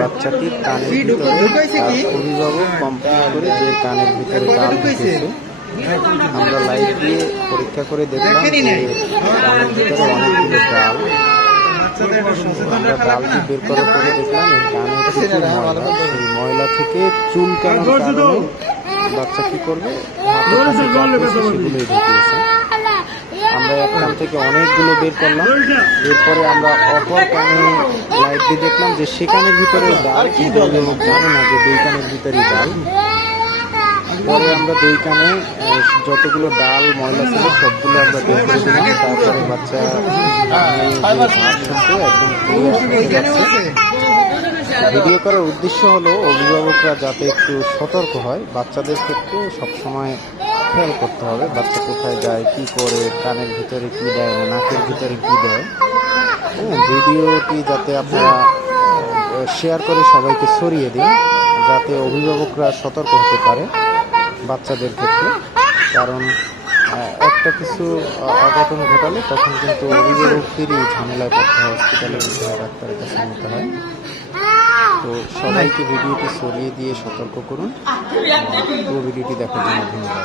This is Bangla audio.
বাচ্চাটির কানের ভিতরে তার অভিভাবক কমপ্লেন করে যে কানের ভিতরে ডাল ঢুকেছে। আমরা লাইট দিয়ে পরীক্ষা করে দেখলাম যে কানের ভিতরে অনেকগুলো ডাল। আমরা ডালটি বের করার পরে দেখলাম এই কানের প্রচুর ময়লা। সেই ময়লা থেকে চুলকানোর কারণে বাচ্চা কি করবে, হাতের কাছে যা পেয়েছে সেগুলোই ঢুকিয়েছে। আমরা এক কান থেকে অনেকগুলো বের করলাম। এরপরে আমরা অপর কানে লাইট দিয়ে দেখলাম যে সে কানের ভিতরে ডাল, কিন্তু অভিভাবক জানে না যে দুই কানের ভিতরেই ডাল। পরে আমরা দুই কানে যতগুলো ডাল ময়লা ছিল সবগুলো আমরা বের করে দিলাম। তারপরে বাচ্চা শুনতে একদম ভিডিও করার উদ্দেশ্য হলো অভিভাবকরা যাতে একটু সতর্ক হয়। বাচ্চাদের ক্ষেত্রে সবসময় খেয়াল করতে হবে বাচ্চা কোথায় যায়, কি করে, কানের ভিতরে কি দেয়, নাকের ভিতরে কি দেয়। ভিডিওটি যাতে আপনারা শেয়ার করে সবাইকে ছড়িয়ে দিন, যাতে অভিভাবকরা সতর্ক হতে পারে বাচ্চাদের ক্ষেত্রে। কারণ একটা কিছু অঘটন ঘটালে তখন কিন্তু অভিভাবকদেরই ঝামেলায় পড়তে হয়, হসপিটালে নিতে হয়, ডাক্তারের কাছে নিতে হয়। তো সবাইকে ভিডিওটি ছড়িয়ে দিয়ে সতর্ক করুন। পুরো ভিডিওটি দেখার জন্য ধন্যবাদ।